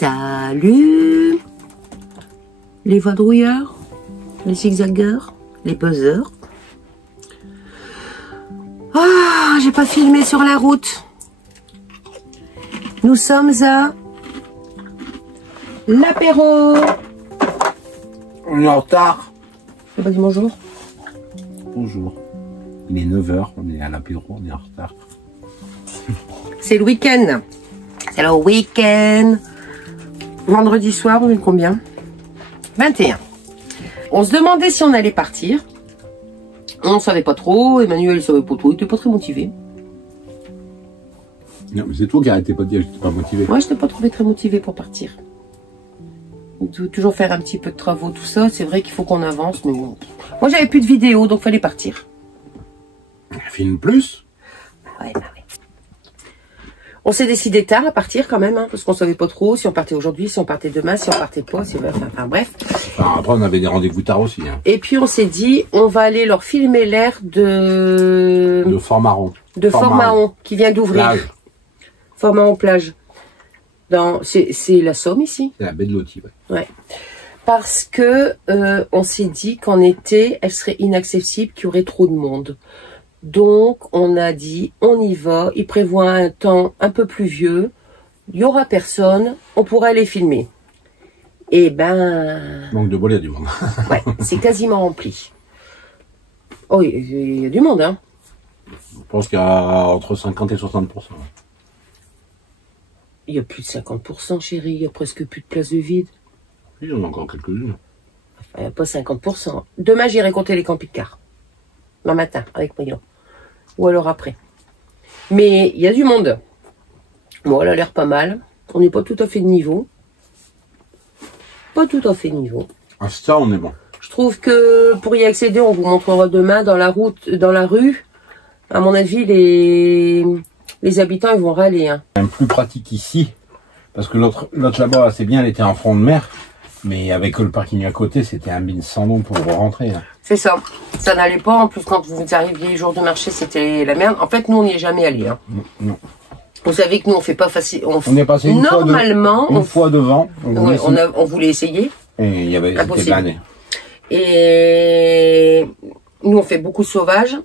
Salut les vadrouilleurs, les zigzagueurs, les buzzers. Ah, j'ai pas filmé sur la route. Nous sommes à l'apéro. On est en retard. Tu pas dit bonjour? Bonjour. Il est 9 h, on est à l'apéro, on est en retard. C'est le week-end. C'est le week-end. Vendredi soir, on est combien? 21. On se demandait si on allait partir. On ne savait pas trop. Emmanuel ne savait pas trop. Il n'était pas très motivé. Non, mais c'est toi qui arrêtais pas de dire que j'étais pas motivé. Moi, je t'ai pas trouvé très motivé pour partir. Toujours faire un petit peu de travaux, tout ça. C'est vrai qu'il faut qu'on avance, mais bon. Moi, j'avais plus de vidéos, donc fallait partir. Filme plus. Bah ouais. On s'est décidé tard à partir quand même, hein, parce qu'on savait pas trop si on partait aujourd'hui, si on partait demain, si on partait pas, enfin bref. Enfin, après, on avait des rendez-vous tard aussi. Hein. Et puis on s'est dit, on va aller leur filmer l'air de Fort-Marron. De Fort-Marron, qui vient d'ouvrir. Fort-Marron plage. C'est la Somme ici. C'est la baie de Loti, ouais. Parce que on s'est dit qu'en été, elle serait inaccessible, qu'il y aurait trop de monde. Donc, on a dit, on y va. Il prévoit un temps un peu pluvieux. Il y aura personne. On pourra les filmer. Et ben... Manque de bol, il y a du monde. Ouais, c'est quasiment rempli. Oh, il y a du monde, hein. Je pense qu'il y a entre 50 et 60%. Il y a plus de 50%, chérie. Il y a presque plus de place de vide. Oui, il y en a encore quelques-unes. Enfin, pas 50%. Demain, j'irai compter les camping-cars. Demain matin, avec Milo. Ou alors après. Mais il y a du monde. Bon, elle a l'air pas mal. On n'est pas tout à fait de niveau. Pas tout à fait de niveau. À ça, on est bon. Je trouve que pour y accéder, on vous montrera demain dans la rue. À mon avis, les habitants, ils vont râler. Hein. C'est plus pratique ici. Parce que l'autre là-bas, c'est bien, elle était en front de mer. Mais avec le parking à côté, c'était un bin sans nom pour rentrer. Hein. C'est ça. Ça n'allait pas. En plus, quand vous arriviez jour de marché, c'était la merde. En fait, nous, on n'y est jamais allés. Hein. Non. Vous savez que nous, on fait pas facile. On est passé une fois devant. On voulait essayer. Et il y avait c'était blindé. Et nous, on fait beaucoup de sauvage.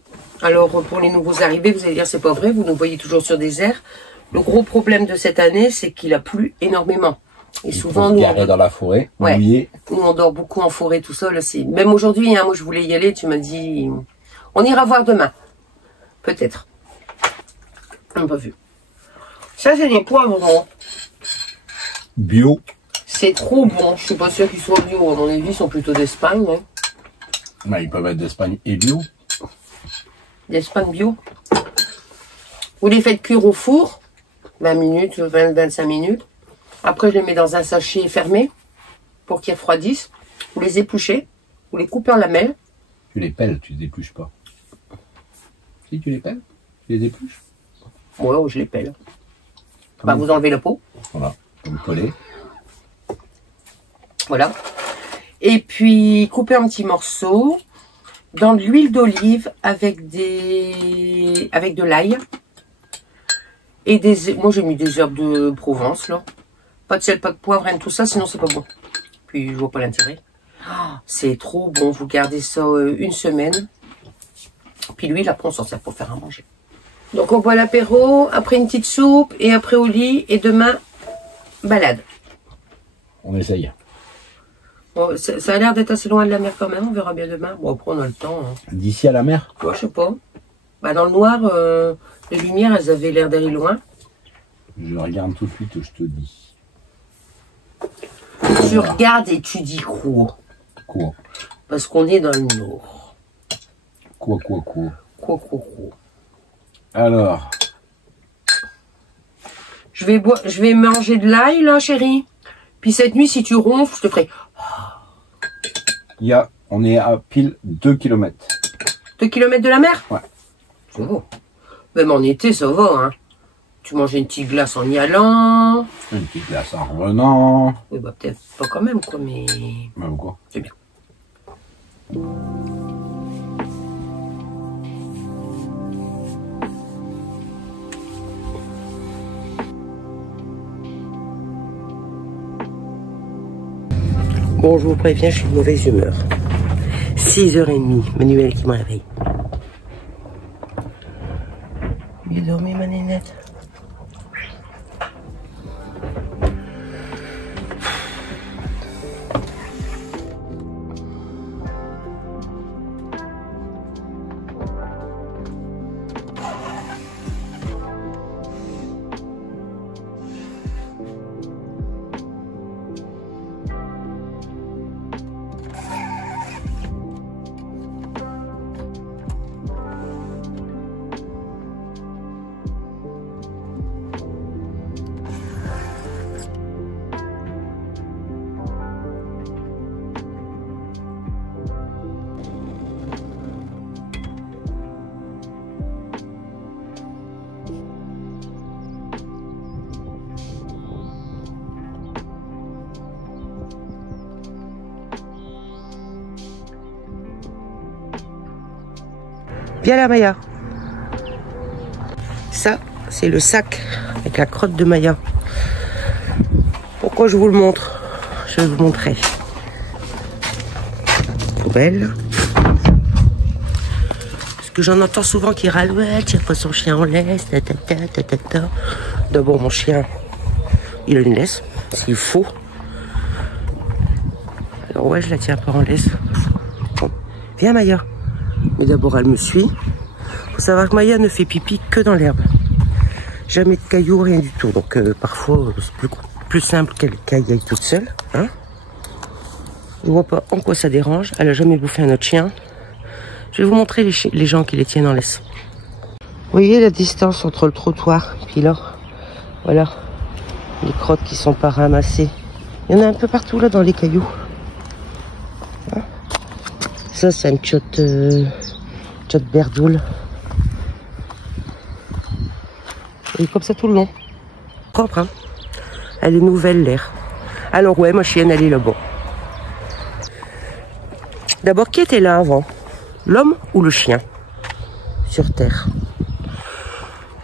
Alors, pour les nouveaux arrivés, vous allez dire, c'est pas vrai. Vous nous voyez toujours sur des airs. Le gros problème de cette année, c'est qu'il a plu énormément. Et souvent, nous, dans la forêt, ouais, nous, on dort beaucoup en forêt, tout ça. Là, même aujourd'hui, hein, moi, je voulais y aller. Tu m'as dit, on ira voir demain. Peut-être. On n'a pas vu. Ça, c'est des poivrons. Bio. C'est trop bon. Je suis pas sûre qu'ils soient bio. À mon avis, ils sont plutôt d'Espagne. Hein. Bah, ils peuvent être d'Espagne et bio. D'Espagne bio. Vous les faites cuire au four. 20 minutes, 25 minutes. Après, je les mets dans un sachet fermé pour qu'ils refroidissent. Vous les épluchez. Vous les coupez en lamelles. Tu les pelles, tu les épluches pas. Si, tu les pelles, tu les épluches. Ouais, je les pelle. Bah, vous enlevez la peau. Voilà, vous collez. Voilà. Et puis, coupez en petits morceaux. Dans de l'huile d'olive avec de l'ail. Et moi, j'ai mis des herbes de Provence, là. Pas de sel, pas de poivre, rien de tout ça, sinon c'est pas bon. Puis, je vois pas l'intérêt. Oh, c'est trop bon. Vous gardez ça une semaine. Puis l'huile, après, on s'en sert pour faire à manger. Donc, on boit l'apéro, après une petite soupe, et après au lit, et demain, balade. On essaye. Bon, ça a l'air d'être assez loin de la mer quand même, on verra bien demain. Bon, après, on a le temps. Hein. D'ici à la mer? Ouais, je sais pas. Bah, dans le noir, les lumières, elles avaient l'air d'aller loin. Je regarde tout de suite, je te dis. Tu regardes et tu dis quoi? Quoi? Parce qu'on est dans le nord. Quoi? Quoi. Alors. Je vais manger de l'ail, là, chérie. Puis cette nuit, si tu ronfles, je te ferai... On est à pile 2 km. 2 km de la mer? Ouais. Ça va. Même en été, ça va, hein. Tu manges une petite glace en y allant. Une petite glace en revenant. Oui, bah peut-être pas quand même, quoi, mais... Même quoi. C'est bien. Bon, je vous préviens, je suis de mauvaise humeur. 6h30, Manuel qui me réveille. Bien dormi, ma nénette. Viens là, Maya. Ça, c'est le sac avec la crotte de Maya. Pourquoi je vous le montre? Je vais vous montrer. Poubelle. Parce que j'en entends souvent qui râlent. Ouais, tiens pas son chien en laisse. D'abord, mon chien, il a une laisse, s'il faut. Alors ouais, je la tiens pas en laisse. Bon. Viens, Maya. Mais d'abord, elle me suit. Faut savoir que Maya ne fait pipi que dans l'herbe. Jamais de cailloux, rien du tout. Donc parfois, c'est plus simple qu'elle aille toute seule. Hein, je vois pas en quoi ça dérange. Elle a jamais bouffé un autre chien. Je vais vous montrer les gens qui les tiennent en laisse. Vous voyez la distance entre le trottoir et puis là, voilà, les crottes qui sont pas ramassées. Il y en a un peu partout là dans les cailloux. Hein, ça, c'est une tchotte berdoule. Et comme ça tout le long. Propre, hein. Elle est nouvelle, l'air. Alors ouais, ma chienne, elle est là-bas. D'abord, qui était là avant? L'homme ou le chien? Sur Terre.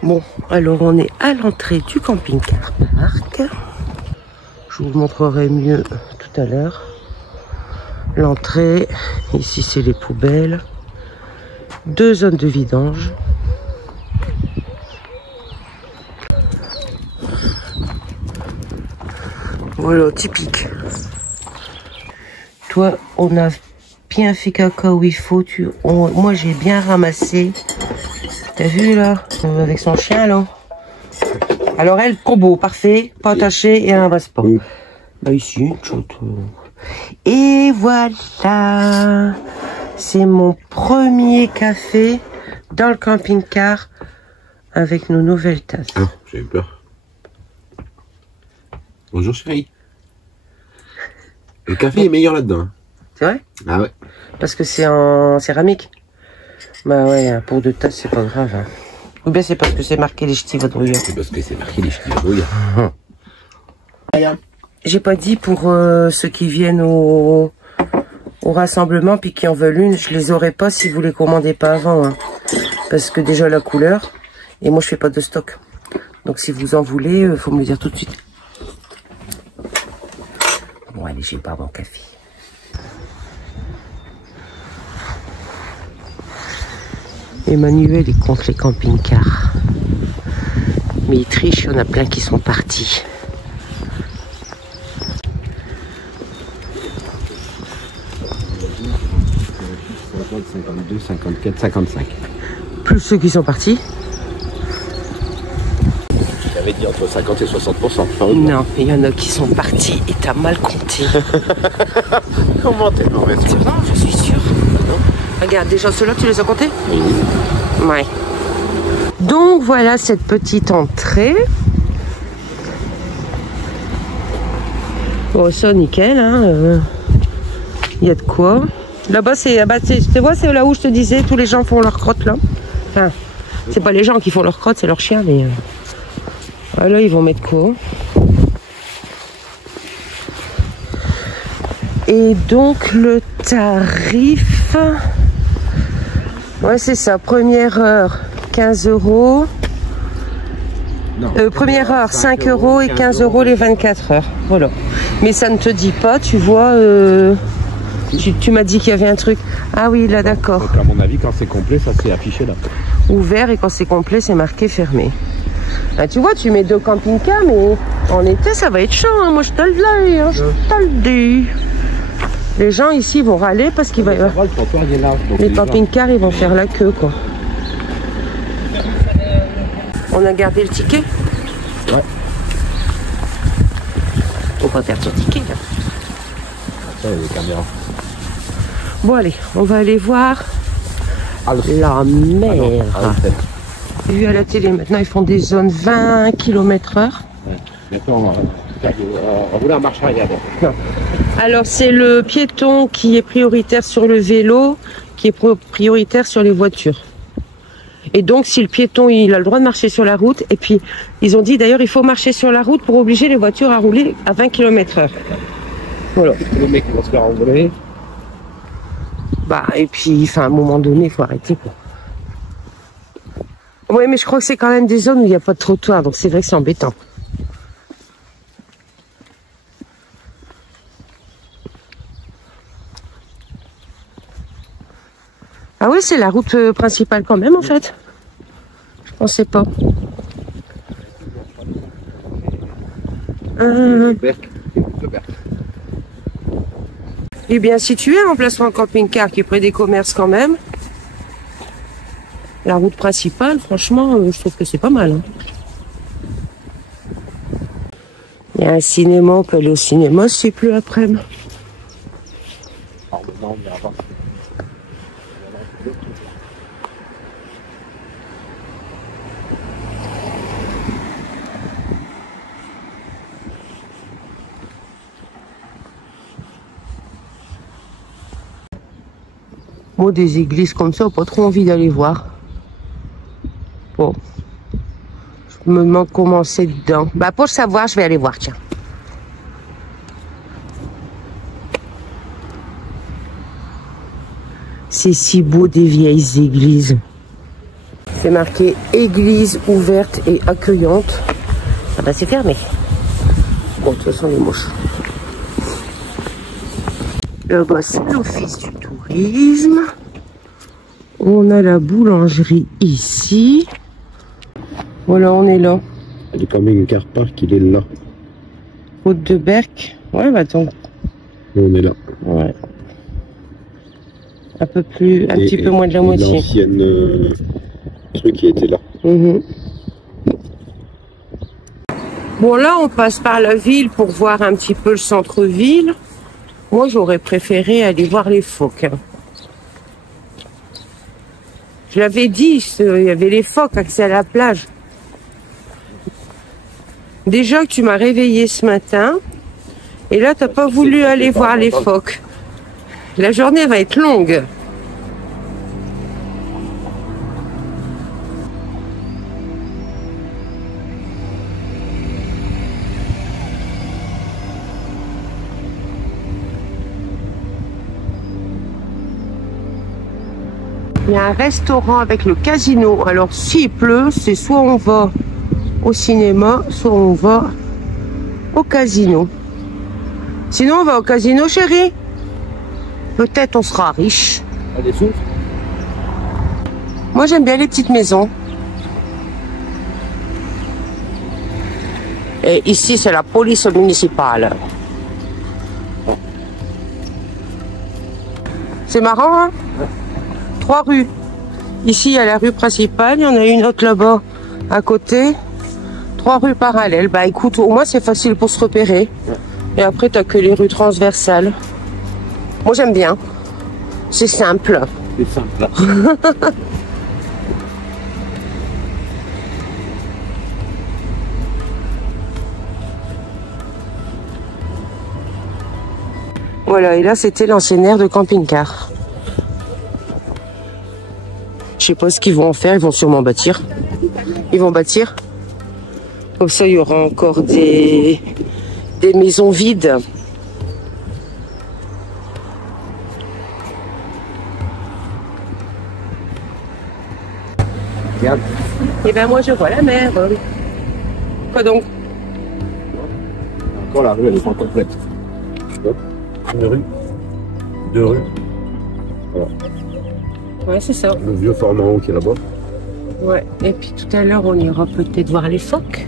Bon, alors on est à l'entrée du camping-car parc. Je vous montrerai mieux tout à l'heure. L'entrée, ici c'est les poubelles. 2 zones de vidange. Voilà, typique. Toi, on a bien fait caca où il faut. Moi, j'ai bien ramassé. T'as vu, là? Avec son chien, là. Alors, elle, combo, parfait. Pas attaché et elle ramasse pas. Oui. Bah, ici, une chose. Et voilà. C'est mon premier café dans le camping-car avec nos nouvelles tasses. Ah, j'ai eu peur. Bonjour chérie. Le café est meilleur là-dedans. C'est vrai? Ah ouais. Parce que c'est en céramique. Bah ouais, pour 2 tasses, c'est pas grave. Hein. Ou bien c'est parce que c'est marqué les ch'tis vadrouilleurs. C'est parce que c'est marqué les ch'tis vadrouilleurs. J'ai pas dit pour ceux qui viennent au rassemblement puis qui en veulent une, je les aurais pas si vous les commandez pas avant. Hein. Parce que déjà la couleur, et moi je fais pas de stock. Donc si vous en voulez, faut me le dire tout de suite. Bon allez, j'ai pas mon café. Emmanuel est contre les camping-cars. Mais il triche, il y en a plein qui sont partis. « 52, 54, 55. » Plus ceux qui sont partis. J'avais dit entre 50 et 60%. Non, il y en a qui sont partis et t'as mal compté. Comment t'es mauvaise? Non, je suis sûre. Regarde, déjà ceux-là, tu les as comptés? Oui. Ouais. Donc voilà cette petite entrée. Bon, ça, nickel. Hein, y a de quoi. Là-bas, tu vois, c'est là où je te disais, tous les gens font leur crotte, là. Enfin, c'est pas les gens qui font leur crotte, c'est leur chien, mais... Là, ils vont mettre quoi? Et donc, le tarif... Ouais, c'est ça. Première heure, 15 €. Première heure, 5 € et 15 € les 24 heures. Voilà. Mais ça ne te dit pas, tu vois, tu m'as dit qu'il y avait un truc. Ah oui, là, d'accord. Donc à mon avis, quand c'est complet, ça s'est affiché là. Ouvert et quand c'est complet, c'est marqué fermé. Ah, tu vois, tu mets 2 camping-cars, mais en été, ça va être chaud. Hein. Moi, je te le dis. Hein, je te le dis. Les gens ici vont râler parce qu'il va y avoir... Les camping-cars, ils vont faire la queue, quoi. On a gardé le ticket? Ouais. Faut pas perdre ton ticket, là. Ça, il y a des caméras. Bon, allez, on va aller voir la mer. J'ai vu à la télé, maintenant, ils font des zones 20 km/h. Ouais. Maintenant, on voulait en marche arrière. Non. Alors, c'est le piéton qui est prioritaire sur le vélo, qui est prioritaire sur les voitures. Et donc, si le piéton, il a le droit de marcher sur la route, et puis, ils ont dit, d'ailleurs, il faut marcher sur la route pour obliger les voitures à rouler à 20 km/h. Voilà. Les mecs vont se faire envoler. Bah, et puis, enfin, à un moment donné, il faut arrêter, quoi. Oui, mais je crois que c'est quand même des zones où il n'y a pas de trottoir, donc c'est vrai que c'est embêtant. Ah oui, c'est la route principale quand même, en fait. Je pensais pas. Il est bien situé, l'emplacement camping-car qui est près des commerces quand même. La route principale, franchement, je trouve que c'est pas mal. Hein. Il y a un cinéma, on peut aller au cinéma si c'est plus après-midi. Moi, des églises comme ça, pas trop envie d'aller voir. Bon. Je me demande comment c'est dedans. Bah, pour savoir, je vais aller voir, tiens. C'est si beau des vieilles églises. C'est marqué église ouverte et accueillante. Ah bah c'est fermé. Bon, de toute façon, les moches. Là-bas, c'est l'office du tourisme. On a la boulangerie ici. Voilà, on est là. Le camping-car park, il est là. Route de Berck. Ouais, bah attends. On est là. Ouais. Un peu plus, un petit peu moins de la moitié. L'ancienne truc qui était là. Bon, là, on passe par la ville pour voir un petit peu le centre-ville. Moi, j'aurais préféré aller voir les phoques. Hein. Je l'avais dit, il y avait les phoques accès à la plage. Déjà que tu m'as réveillé ce matin, et là, t'as pas voulu aller voir les phoques. La journée va être longue. Il y a un restaurant avec le casino. Alors, s'il pleut, c'est soit on va au cinéma, soit on va au casino. Sinon, on va au casino, chérie. Peut-être on sera riche. Des sous? Moi, j'aime bien les petites maisons. Et ici, c'est la police municipale. C'est marrant, hein? 3 rues. Ici, il y a la rue principale. Il y en a une autre là-bas, à côté. 3 rues parallèles. Bah, écoute, au moins, c'est facile pour se repérer. Et après, t'as que les rues transversales. Moi, j'aime bien. C'est simple. C'est simple. Voilà, et là, c'était l'ancienne aire de camping-car. Je sais pas ce qu'ils vont en faire, ils vont sûrement bâtir. Ils vont bâtir. Comme ça, il y aura encore des maisons vides. Regarde. Et ben moi, je vois la mer. Quoi donc? Encore la rue, elle est pas complète. Une rue, deux rues. Voilà. Ouais, c'est ça. Le vieux Fort Mahon qui est là-bas. Ouais, et puis tout à l'heure, on ira peut-être voir les phoques.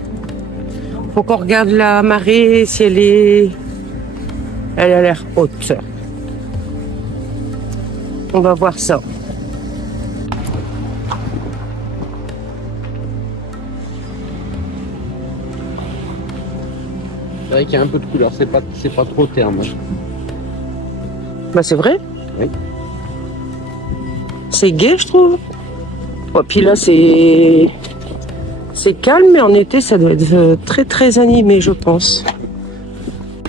Faut qu'on regarde la marée, si elle est... Elle a l'air haute. On va voir ça. C'est vrai qu'il y a un peu de couleur, c'est pas trop terne. Bah c'est vrai. Oui. C'est gai, je trouve. Ouais, puis là, c'est calme, mais en été, ça doit être très très animé, je pense.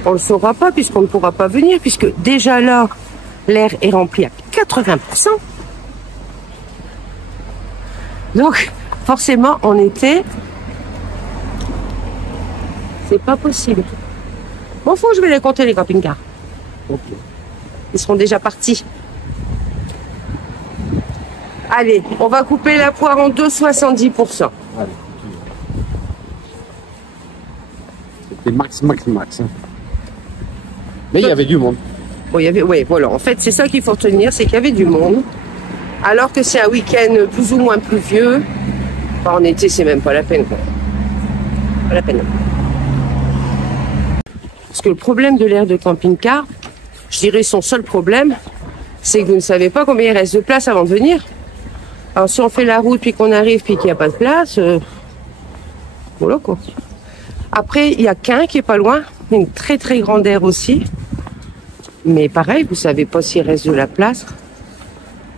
On le saura pas puisqu'on ne pourra pas venir, puisque déjà là, l'air est rempli à 80%. Donc, forcément, en été, c'est pas possible. Bon, je vais les compter, les camping-cars. Ok. Ils seront déjà partis. Allez, on va couper la poire en 2,70%. Allez. C'était max. Hein. Mais il y avait du monde. Bon, oui, voilà. En fait, c'est ça qu'il faut retenir, c'est qu'il y avait du monde. Alors que c'est un week-end plus ou moins pluvieux. Enfin, en été, c'est même pas la peine, quoi. Pas la peine. Parce que le problème de l'aire de camping-car, je dirais son seul problème, c'est que vous ne savez pas combien il reste de place avant de venir. Alors si on fait la route puis qu'on arrive puis qu'il n'y a pas de place, voilà quoi. Après, il y a qu'un qui est pas loin, une très très grande aire aussi. Mais pareil, vous savez pas s'il reste de la place.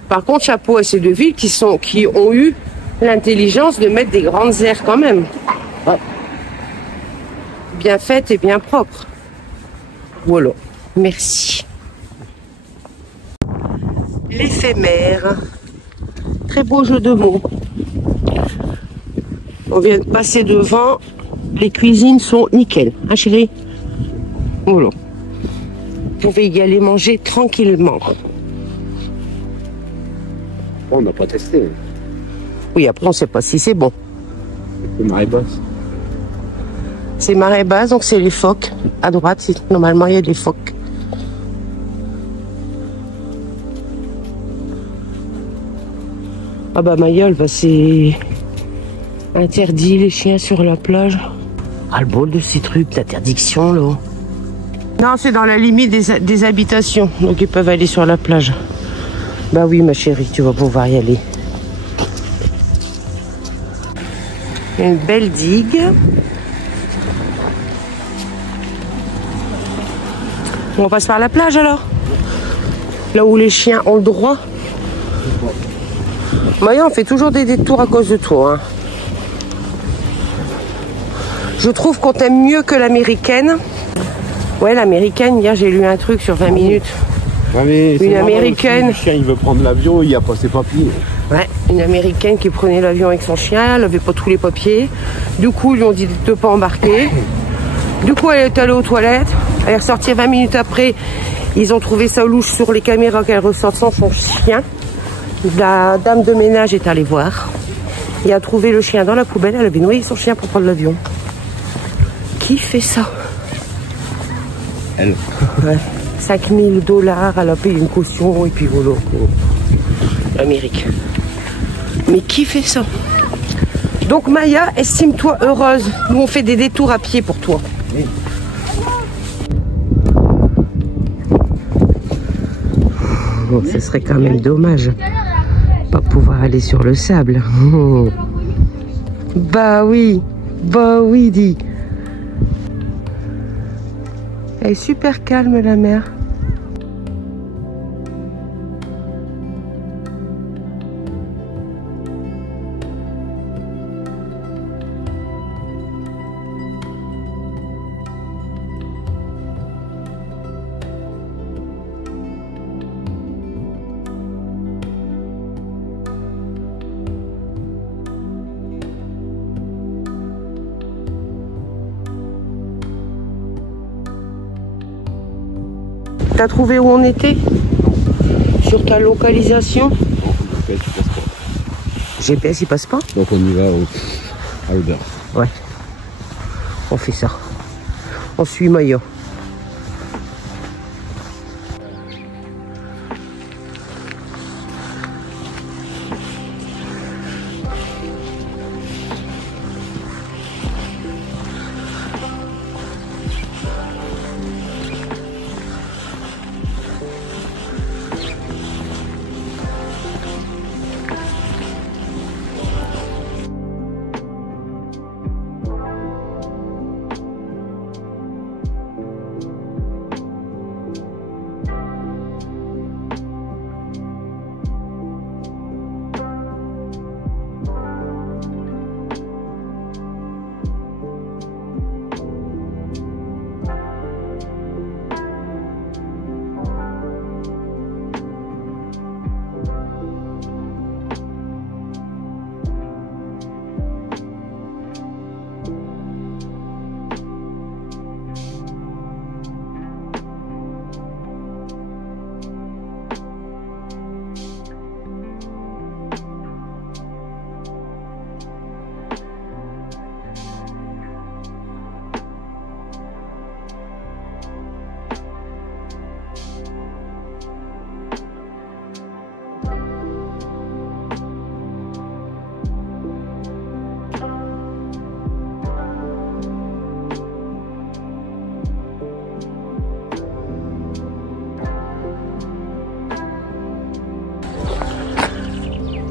Par contre, chapeau à ces deux villes qui ont eu l'intelligence de mettre des grandes aires quand même. Bien faites et bien propres. Voilà. Merci. L'éphémère. Très beau jeu de mots. On vient de passer devant. Les cuisines sont nickel. Hein, chérie? Voilà. Vous pouvez y aller manger tranquillement. On n'a pas testé. Oui, après, on ne sait pas si c'est bon. C'est marée basse. C'est marée basse, donc c'est les phoques. À droite, normalement, il y a des phoques. Ah bah Mayol, bah c'est interdit les chiens sur la plage. Ah le bol de ces trucs, l'interdiction là. Non, c'est dans la limite des habitations, donc ils peuvent aller sur la plage. Bah oui ma chérie, tu vas pouvoir y aller. Une belle digue. On passe par la plage alors? Là où les chiens ont le droit. Maya, on fait toujours des détours à cause de toi. Hein. Je trouve qu'on t'aime mieux que l'américaine. Ouais, l'américaine, hier j'ai lu un truc sur 20 minutes. Ouais, mais une américaine. Le chien il veut prendre l'avion, il n'y a pas ses papiers. Ouais, une américaine qui prenait l'avion avec son chien, elle n'avait pas tous les papiers. Du coup, ils lui ont dit de ne pas embarquer. Du coup, elle est allée aux toilettes. Elle est ressortie 20 minutes après. Ils ont trouvé ça louche sur les caméras qu'elle ressort sans son chien. La dame de ménage est allée voir et a trouvé le chien dans la poubelle. Elle avait noyé son chien pour prendre l'avion. Qui fait ça? Elle. Ouais. 5 000 $, elle a payé une caution et puis voilà. L'Amérique. Mais qui fait ça? Donc Maya, estime-toi heureuse. Nous on fait des détours à pied pour toi. Oui. Bon, ce serait quand même dommage. Pas pouvoir aller sur le sable. Oh. Bah oui, dis. Elle est super calme la mer. T'as trouvé où on était? Sur ta localisation? Non, GPS, tu passes pas. GPS, il passe pas? Donc on y va à Albert. Ouais. on fait ça. On suit Maya.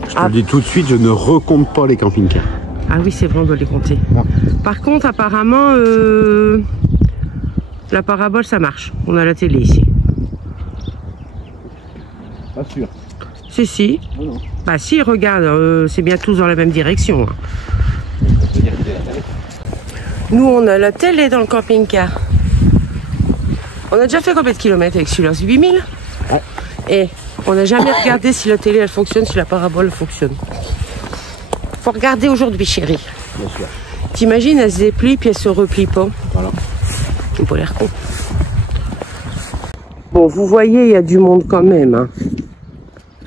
Je te le dis tout de suite, je ne recompte pas les camping-cars. Ah oui, c'est vrai, on doit les compter. Non. Par contre, apparemment, la parabole, ça marche. On a la télé ici. Pas sûr. Si, si. Non, non. Bah si, regarde, c'est bien tous dans la même direction. Nous, on a la télé dans le camping-car. On a déjà fait combien de kilomètres avec celui-là? 8000? Ouais. Et on n'a jamais regardé si la télé, elle fonctionne, si la parabole fonctionne. Faut regarder aujourd'hui, chérie. Bien sûr. T'imagines, elle se déplie, puis elle se replie pas. Voilà. On peut l'air con. Bon, vous voyez, il y a du monde quand même. Hein.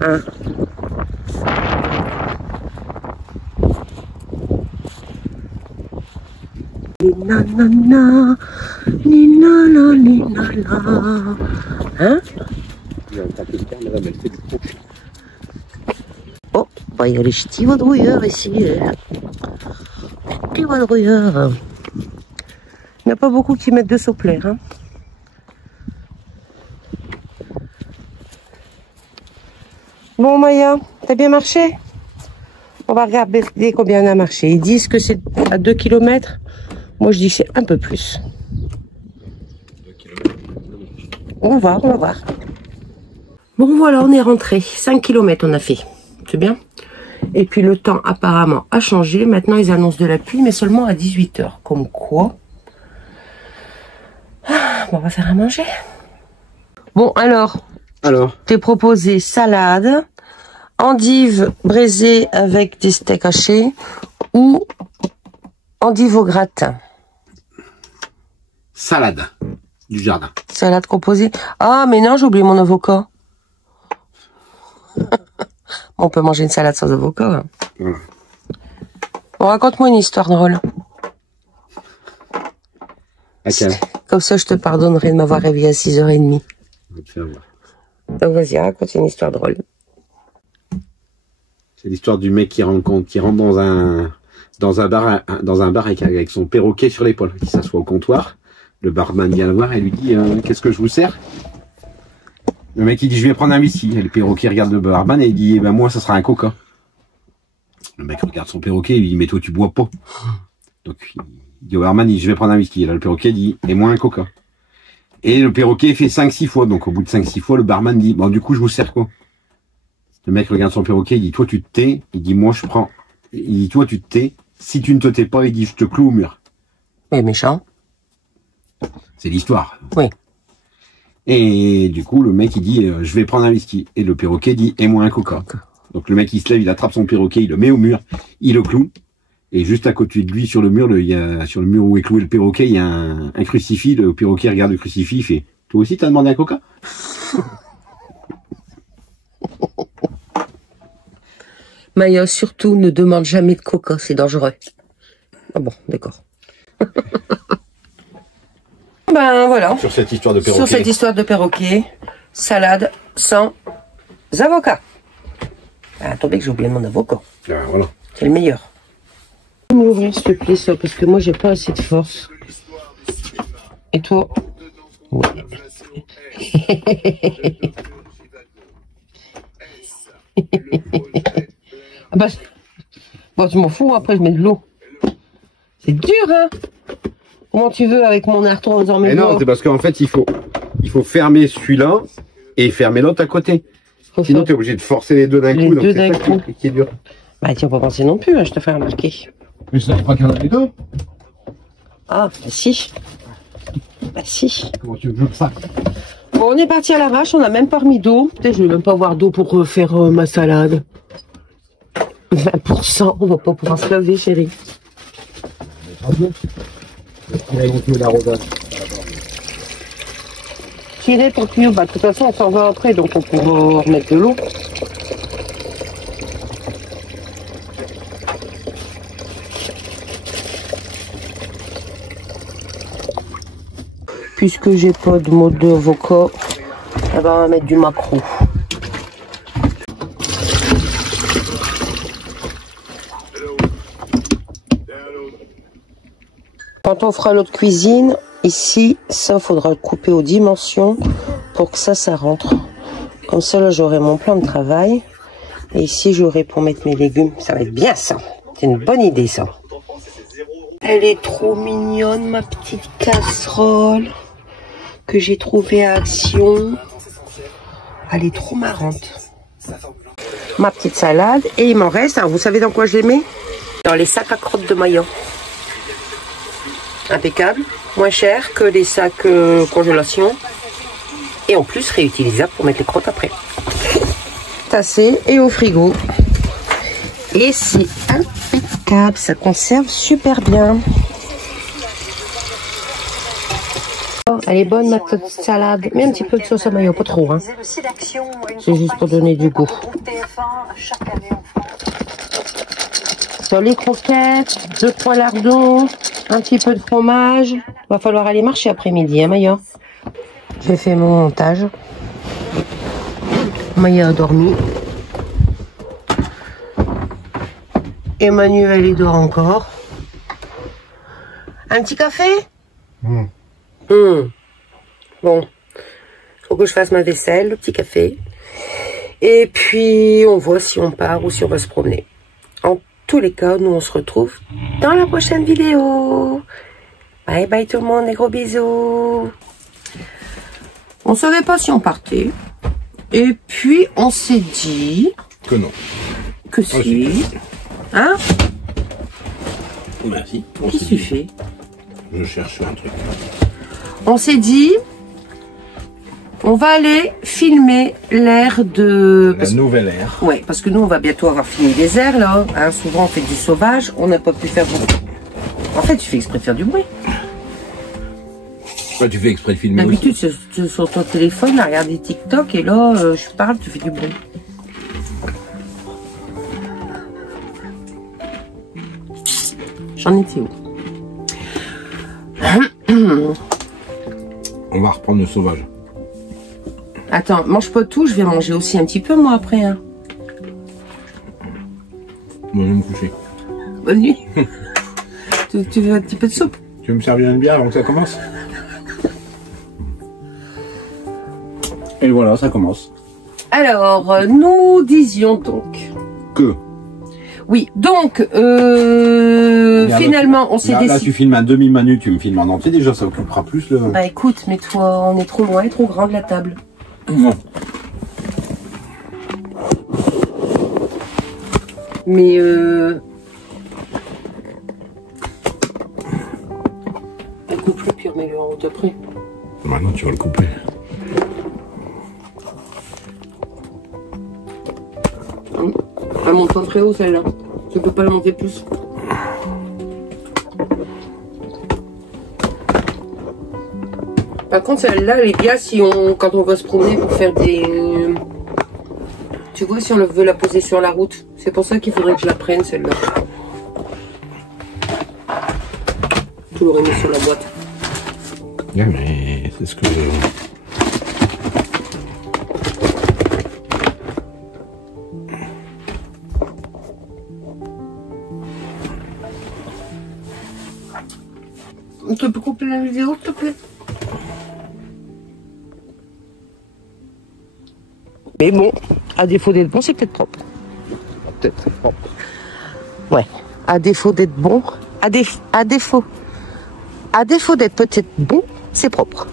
Hein? Nanana, ninana, ninana. Hein? Oh, bah il y a les petits vadrouilleurs ici. Petits vadrouilleurs. Il n'y a pas beaucoup qui mettent de soupleur. Hein? Bon Maya, t'as bien marché? On va regarder combien on a marché. Ils disent que c'est à 2 km. Moi je dis que c'est un peu plus. On va voir. Bon voilà, on est rentré. 5 km on a fait. C'est bien. Et puis le temps apparemment a changé. Maintenant ils annoncent de la pluie, mais seulement à 18 h. Comme quoi. Bon, on va faire à manger. Bon alors. T'es proposé salade, endives braisées avec des steaks hachés ou endives au gratin. Salade du jardin. Salade composée. Ah mais non, j'ai oublié mon avocat. On peut manger une salade sans avocat. Hein. Voilà. Bon, raconte-moi une histoire drôle. Okay. Comme ça, je te pardonnerai de m'avoir réveillé à 6h30. Donc vas-y, raconte une histoire drôle. C'est l'histoire du mec qui rentre dans un bar avec son perroquet sur l'épaule, qui s'assoit au comptoir. Le barman vient le voir et lui dit qu'est-ce que je vous sers? Le mec il dit je vais prendre un whisky. Et le perroquet regarde le barman et il dit eh ben moi ça sera un coca. Le mec regarde son perroquet et lui dit mais toi tu bois pas. Donc il dit au barman je vais prendre un whisky. Et là le perroquet dit et moi un coca. Et le perroquet fait 5-6 fois. Donc au bout de 5-6 fois, le barman dit bon du coup je vous sers quoi? Le mec regarde son perroquet, il dit toi tu te tais. Il dit moi je prends. Il dit toi tu te tais. Si tu ne te tais pas, il dit je te cloue au mur. Oui, méchant. C'est l'histoire. Oui. Et du coup le mec il dit je vais prendre un whisky. Et le perroquet dit et moi un coca. Donc le mec il se lève, il attrape son perroquet, il le met au mur, il le cloue. Et juste à côté de lui, sur le mur, sur le mur où est cloué le perroquet, il y a un crucifix. Le perroquet regarde le crucifix, il fait « Toi aussi, t'as demandé un coca ?» Maya, surtout, ne demande jamais de coca, c'est dangereux. Ah bon, d'accord. Ben voilà. Sur cette histoire de perroquet. Sur cette histoire de perroquet, salade sans avocat. Ah, attendez que j'ai oublié mon avocat. Ah, voilà. C'est le meilleur. M'ouvrir s'il te plaît ça, parce que moi j'ai pas assez de force. Et toi? Ouais. Ah bah, bon, je m'en fous, après je mets de l'eau. C'est dur, hein? Comment tu veux avec mon arthrose dans mes Mais non, doigts? c'est parce qu'en fait, il faut fermer celui-là et fermer l'autre à côté. Sinon, tu es obligé de forcer les deux d'un coup. Donc c'est ça qui est dur. Bah, tu vas pas penser non plus, hein, je te fais remarquer. Mais ça ne pas qu'il y en a les deux. Ah, bah si. Bah si. Comment tu veux ça? Bon, on est parti à l'arrache, on n'a même pas remis d'eau. Peut-être je vais même pas avoir d'eau pour faire ma salade. 20%, on va pas pouvoir se laver, chérie. Tirer pour tuyau, bah de toute façon on s'en va après, donc on pourra remettre de l'eau. Puisque j'ai pas de mode d'avocat, on va mettre du maquereau. Quand on fera l'autre cuisine, ici, ça faudra le couper aux dimensions pour que ça rentre. Comme ça, là, j'aurai mon plan de travail. Et ici, j'aurai pour mettre mes légumes. Ça va être bien, ça. C'est une bonne idée, ça. Elle est trop mignonne, ma petite casserole que j'ai trouvée à Action. Elle est trop marrante. Ma petite salade. Et il m'en reste. Alors, vous savez dans quoi je les mets? Dans les sacs à crottes de maillot. Impeccable, moins cher que les sacs congélation et en plus réutilisable pour mettre les crottes après. Tassé et au frigo. Et c'est impeccable, ça conserve super bien. Elle est bonne ma petite salade, mais un petit peu de sauce à mayo, pas trop. Hein. C'est juste pour donner du goût. Sur les croquettes, 2-3 lardons, un petit peu de fromage. Va falloir aller marcher après-midi, hein, Maya. J'ai fait mon montage. Maya a dormi. Emmanuel, il dort encore. Un petit café? Bon, faut que je fasse ma vaisselle, le petit café. Et puis, on voit si on part ou si on va se promener. En tous les cas, nous, on se retrouve dans la prochaine vidéo. Bye bye tout le monde, des gros bisous. On savait pas si on partait. Et puis, on s'est dit... Que non. Que si. Hein? Merci. Qu'est-ce que tu fais? Je cherche un truc. On s'est dit... On va aller filmer l'air de... La nouvelle ère. Ouais, parce que nous, on va bientôt avoir fini les airs, là. Hein, souvent, on fait du sauvage. On n'a pas pu faire beaucoup. En fait, tu fais exprès de faire du bruit. Ouais, tu fais exprès de filmer aussi. D'habitude, c'est sur ton téléphone, à regarder TikTok, et là, je parle, tu fais du bruit. J'en étais où? On va reprendre le sauvage. Attends, mange pas tout, je vais manger aussi un petit peu, moi, après. Hein. Moi, je vais me coucher. Bonne nuit. tu veux un petit peu de soupe? Tu veux me servir une bière avant que ça commence? Et voilà, ça commence. Alors, nous disions donc... Que? Oui, donc, finalement, on s'est décidé... Là, tu filmes un demi-minute, tu me filmes en entier, déjà, ça occupera plus le... Bah écoute, mais toi, on est trop loin et trop grand de la table. Non. Mais coupe-le puis remets-le en haut après. Maintenant, tu vas le couper. Elle monte pas très haut celle-là. Je peux pas la monter plus. Par contre, celle-là, elle est bien si quand on va se promener pour faire des... Tu vois, si on veut la poser sur la route. C'est pour ça qu'il faudrait que je la prenne, celle-là. tu l'aurais mis sur la boîte. Ouais, mais c'est ce que... Tu peux couper la vidéo, s'il te plaît? Mais bon, à défaut d'être bon, c'est peut-être propre. Peut-être propre. Ouais, à défaut d'être bon, à défaut d'être peut-être bon, c'est propre.